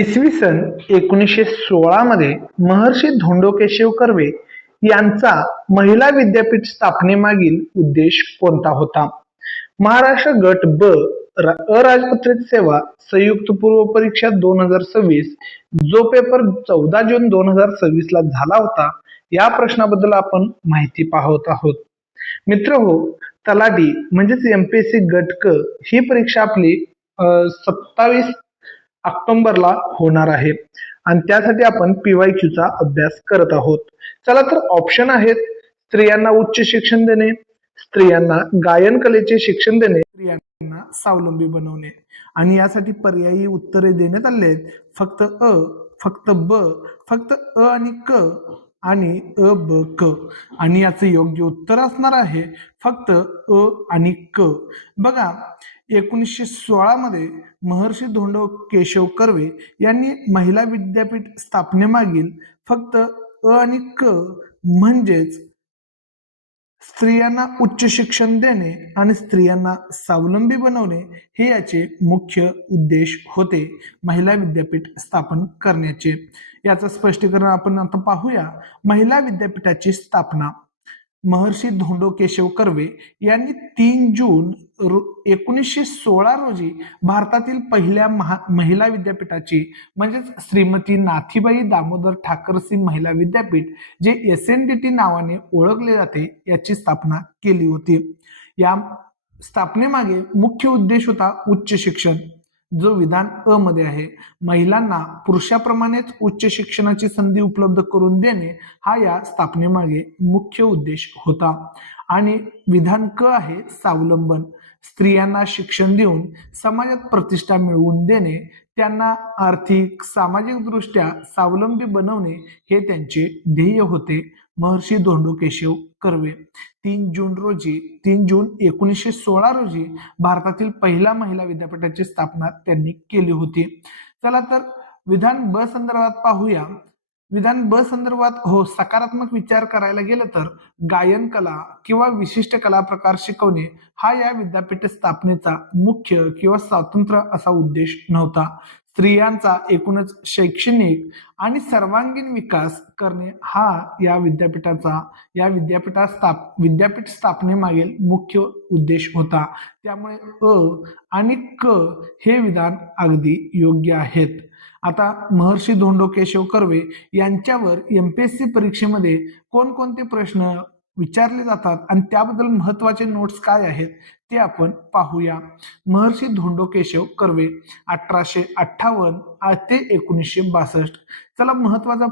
इसवी सन 1916 मध्ये महर्षी धोंडो केशव कर्वे यांचा महिला विद्यापीठ स्थापनेमागील उद्देश कोणता होता? महाराष्ट्र गट ब अराजपत्रित सेवा संयुक्त पूर्व परीक्षा 2026 जो पेपर 14 जून 2026 ला झाला होता, या प्रश्नाबद्दल आपण माहिती पाहत आहोत. मित्र हो, तलाठी म्हणजेच एमपीएससी गट क ही परीक्षा आपली 27 ऑक्टोबरला होणार आहे आणि त्यासाठी आपण PYQ चा अभ्यास करत आहोत. चला तर ऑप्शन आहेत: स्त्रियांना उच्च शिक्षण देणे, स्त्रियांना गायन कलेचे शिक्षण देणे, स्त्रियांना स्वावलंबी बनवणे. आणि यासाठी पर्यायी उत्तरे देण्यात आले आहेत: फक्त अ, फक्त ब, फक्त अ आणि क आणि अ ब क. आणि याचं योग्य उत्तर असणार आहे फक्त अ आणि क. बघा, 1916 मध्ये महर्षी धोंडो केशव कर्वे यांनी महिला विद्यापीठ स्थापनेमागील फक्त अ आणि क म्हणजेच स्त्रियांना उच्च शिक्षण देणे आणि स्त्रियांना स्वावलंबी बनवणे हे याचे मुख्य उद्देश होते महिला विद्यापीठ स्थापन करण्याचे. याचं स्पष्टीकरण आपण आता पाहूया. महिला विद्यापीठाची स्थापना महर्षी धोंडो केशव कर्वे यांनी 3 जून 1916 रोजी भारतातील पहिल्या महिला विद्यापीठाची म्हणजेच श्रीमती नाथीबाई दामोदर ठाकरसी महिला विद्यापीठ जे SNDT नावाने ओळखले जाते याची स्थापना केली होती. या स्थापनेमागे मुख्य उद्देश होता उच्च शिक्षण, जो विधान अ मध्ये आहे. महिलांना पुरुषाप्रमाणेच उच्च शिक्षणाची संधी उपलब्ध करून देणे हा या स्थापनेमागे मुख्य उद्देश होता. आणि विधान क आहे स्वावलंबन, स्त्रियांना शिक्षण देऊन समाजात प्रतिष्ठा मिळवून देणे, त्यांना आर्थिक सामाजिक दृष्ट्या स्वावलंबी बनवणे हे त्यांचे ध्येय होते. महर्षी धोंडो केशव कर्वे 3 जून 1916 रोजी भारतातील पहिल्या महिला विद्यापीठाची स्थापना त्यांनी केली होती. चला तर विधान ब संदर्भात पाहूया. विधान ब संदर्भात सकारात्मक विचार करायला गेलं तर गायन कला किंवा विशिष्ट कला प्रकार शिकवणे हा या विद्यापीठ स्थापनेचा मुख्य किंवा स्वतंत्र असा उद्देश नव्हता. स्त्रियांचा एकूणच शैक्षणिक आणि सर्वांगीण विकास करणे हा या विद्यापीठ स्थापनेमागील मुख्य उद्देश होता. त्यामुळे अ आणि क हे विधान अगदी योग्य आहेत. आता महर्षी धोंडो केशव कर्वे यांच्यावर MPSC परीक्षेमध्ये कोणकोणते प्रश्न विचारले जातात आणि त्याबद्दल महत्वाचे नोट्स काय आहेत ते आपण पाहूया. महर्षी धोंडो केशव कर्वे 1858 ते 1962. चला महत्वाचा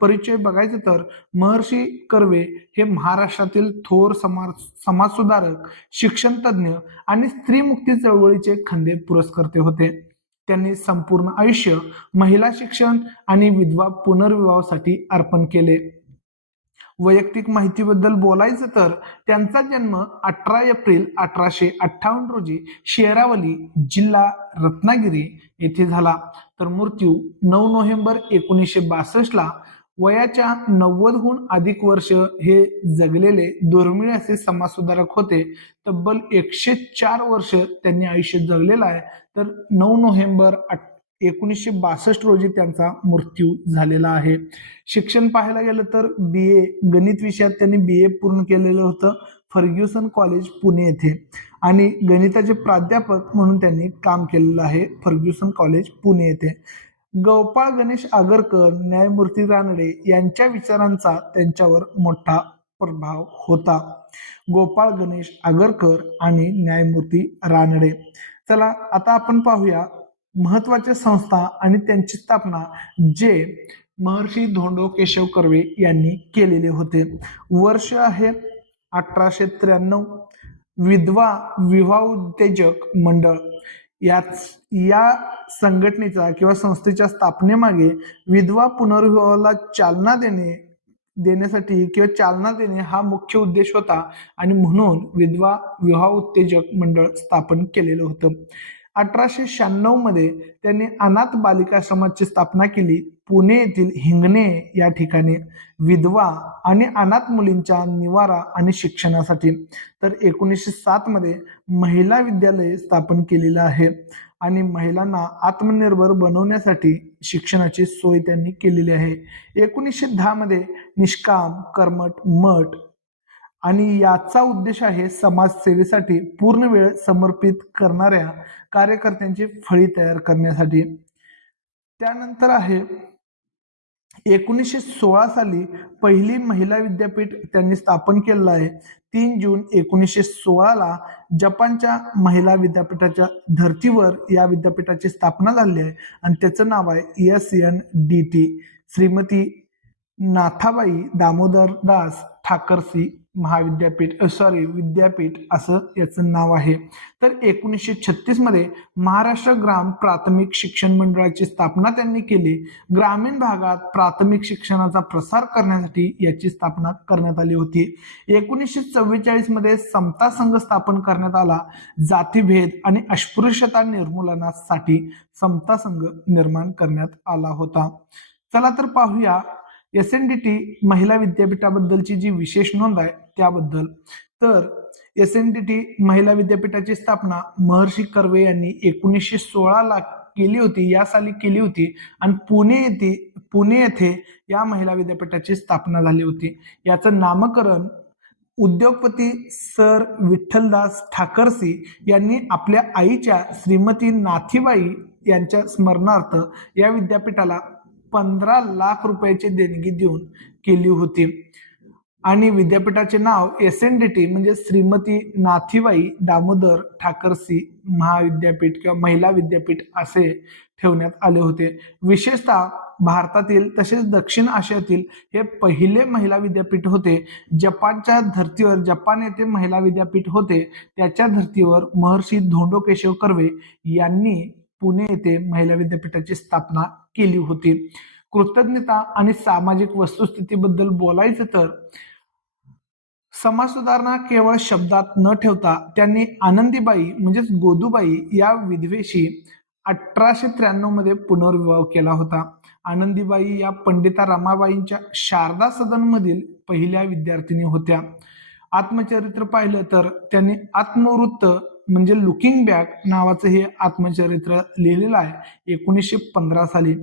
परिचय बघायचा तर महर्षी कर्वे हे महाराष्ट्रातील थोर समाजसुधारक, शिक्षण तज्ञ आणि स्त्री मुक्ती चळवळीचे खंदे पुरस्कर्ते होते. त्यांनी संपूर्ण आयुष्य महिला शिक्षण आणि विधवा पुनर्विवाहासाठी अर्पण केले. वैयक्तिक माहितीबद्दल बोलायचं तर त्यांचा जन्म 18 एप्रिल 1858 रोजी शेरावली, जिल्हा रत्नागिरी येथे झाला. तर मृत्यू 9 नोव्हेंबर 1962 ला. वयाच्या 90हून अधिक वर्ष हे जगलेले दुर्मिळ असे समाजसुधारक होते. तब्बल 104 वर्ष त्यांनी आयुष्य जगलेलं आहे. तर 9 नोव्हेंबर 1962 रोजी त्यांचा मृत्यू झालेला आहे. शिक्षण पाहायला गेलं तर BA गणित विषयात त्यांनी BA पूर्ण केलेलं होतं फर्ग्युसन कॉलेज पुणे येथे आणि गणिताचे प्राध्यापक म्हणून त्यांनी काम केलेलं आहे फर्ग्युसन कॉलेज पुणे येथे. गोपाळ गणेश आगरकर, न्यायमूर्ती रानडे यांच्या विचारांचा त्यांच्यावर मोठा प्रभाव होता. गोपाळ गणेश आगरकर आणि न्यायमूर्ती रानडे. चला आता आपण पाहूया महत्वाच्या संस्था आणि त्यांची स्थापना जे महर्षी धोंडो केशव कर्वे यांनी केलेले होते. वर्ष आहे 1893. विधवा विवाह उत्तेजक मंडळ या संघटनेचा किंवा संस्थेच्या स्थापनेमागे विधवा पुनर्विवाहाला चालना देण्यासाठी किंवा चालना देणे हा मुख्य उद्देश होता आणि म्हणून विधवा विवाह उत्तेजक मंडळ स्थापन केलेलं होतं. 1896 मध्ये त्यांनी अनाथ बालिकाश्रमाची स्थापना केली. पुणे येथील हिंगणे या ठिकाणी विधवा आणि अनाथ मुलींच्या निवारा आणि शिक्षणासाठी. तर 1907 मध्ये महिला विद्यालय स्थापन केलेलं आहे आणि महिलांना आत्मनिर्भर बनवण्यासाठी शिक्षणाची सोय त्यांनी केलेली आहे. 1910 मध्ये निष्काम कर्मठ मठ आणि याचा उद्देश आहे समाजसेवेसाठी पूर्ण वेळ समर्पित करणाऱ्या कार्यकर्त्यांची फळी तयार करण्यासाठी. त्यानंतर आहे 1916 साली पहिली महिला विद्यापीठ त्यांनी स्थापन केलेलं आहे. 3 जून 1916 ला जपानच्या महिला विद्यापीठाच्या धर्तीवर या विद्यापीठाची स्थापना झाली आहे आणि त्याचं नाव आहे SNDT, श्रीमती नाथाबाई दामोदरदास ठाकरसी विद्यापीठ असं याचं नाव आहे. तर 1936 मध्ये महाराष्ट्र ग्राम प्राथमिक शिक्षण मंडळाची स्थापना त्यांनी केली. ग्रामीण भागात प्राथमिक शिक्षणाचा प्रसार करण्यासाठी याची स्थापना करण्यात आली होती. 1944 मध्ये समता संघ स्थापन करण्यात आला. जातीभेद आणि अस्पृश्यता निर्मूलनासाठी समता संघ निर्माण करण्यात आला होता. चला तर पाहूया SNDT महिला विद्यापीठाबद्दलची जी विशेष नोंद आहे त्याबद्दल. तर SNDT महिला विद्यापीठाची स्थापना महर्षी कर्वे यांनी 1916 ला केली होती, या साली केली होती आणि पुणे येथे या महिला विद्यापीठाची स्थापना झाली होती. याचं नामकरण उद्योगपती सर विठ्ठलदास ठाकरसी यांनी आपल्या आईच्या श्रीमती नाथीबाई यांच्या स्मरणार्थ या विद्यापीठाला 15 लाख रुपयाची देणगी देऊन केली होती आणि विद्यापीठाचे नाव SNDT म्हणजे श्रीमती नाथीबाई दामोदर ठाकरसी महाविद्यापीठ किंवा महिला विद्यापीठ असे ठेवण्यात आले होते. विशेषतः भारतातील तसेच दक्षिण आशियातील हे पहिले महिला विद्यापीठ होते. जपानच्या धर्तीवर, जपान येथे महिला विद्यापीठ होते, त्याच्या धर्तीवर महर्षी धोंडो केशव कर्वे यांनी पुणे येथे महिला विद्यापीठाची स्थापना केली होती. कृतज्ञता आणि सामाजिक वस्तुस्थितीबद्दल बोलायचं तर समाज सुधारणा केवळ शब्दात न ठेवता त्यांनी आनंदीबाई म्हणजेच गोदूबाई या विधवेशी 1893 मध्ये पुनर्विवाह केला होता. आनंदीबाई या पंडिता रमाबाईंच्या शारदा सदन मधील पहिल्या विद्यार्थिनी होत्या. आत्मचरित्र पाहिलं तर त्यांनी आत्मवृत्त म्हणजे लुकिंग बॅक नावाचं हे आत्मचरित्र लिहिलेलं आहे 1915 साली.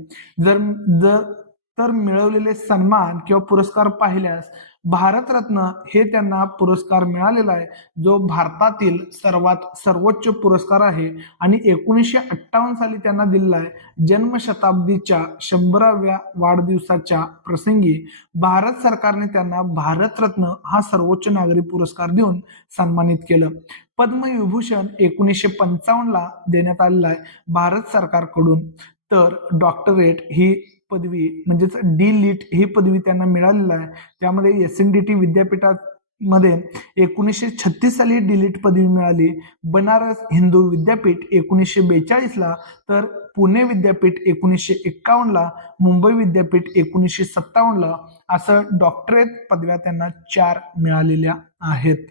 जर मिळवलेले सन्मान किंवा पुरस्कार पाहिल्यास भारतरत्न हे त्यांना पुरस्कार मिळालेला आहे, जो भारतातील सर्वोच्च पुरस्कार आहे आणि 1958 साली त्यांना दिलेला आहे. जन्मशताब्दीच्या 100व्या वाढदिवसाच्या प्रसंगी भारत सरकारने त्यांना भारतरत्न हा सर्वोच्च नागरी पुरस्कार देऊन सन्मानित केलं. पद्मविभूषण 1955 ला देण्यात आलेला आहे भारत सरकारकडून. तर डॉक्टरेट ही पदवी म्हणजेच D.Litt ही पदवी त्यांना मिळालेली आहे. त्यामध्ये SNDT विद्यापीठामध्ये 1936 साली D.Litt पदवी मिळाली. बनारस हिंदू विद्यापीठ 1942 ला, तर पुणे विद्यापीठ 1951 ला, मुंबई विद्यापीठ 1957 ला असं डॉक्टरेट पदव्या त्यांना 4 मिळालेल्या आहेत.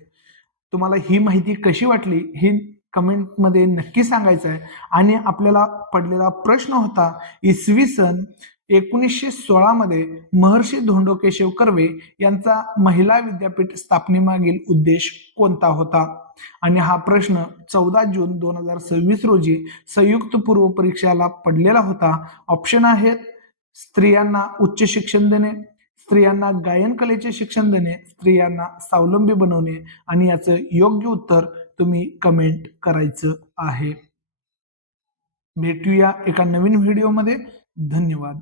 तुम्हाला ही माहिती कशी वाटली ही कमेंटमध्ये नक्की सांगायचं आहे. आणि आपल्याला पडलेला प्रश्न होता, इसवी सन 1916 मध्ये महर्षी धोंडो केशव कर्वे यांचा महिला विद्यापीठ स्थापनेमागील उद्देश कोणता होता? आणि हा प्रश्न 14 जून 2026 रोजी संयुक्त पूर्व परीक्षेला पडलेला होता. ऑप्शन आहेत स्त्रियांना उच्च शिक्षण देणे, स्त्रियांना गायन कलेचे शिक्षण देणे, स्त्रियांना स्वावलंबी बनवणे, आणि याचं योग्य उत्तर तुम्ही कमेंट करायचं आहे. भेटूया एका नवीन व्हिडिओमध्ये. धन्यवाद.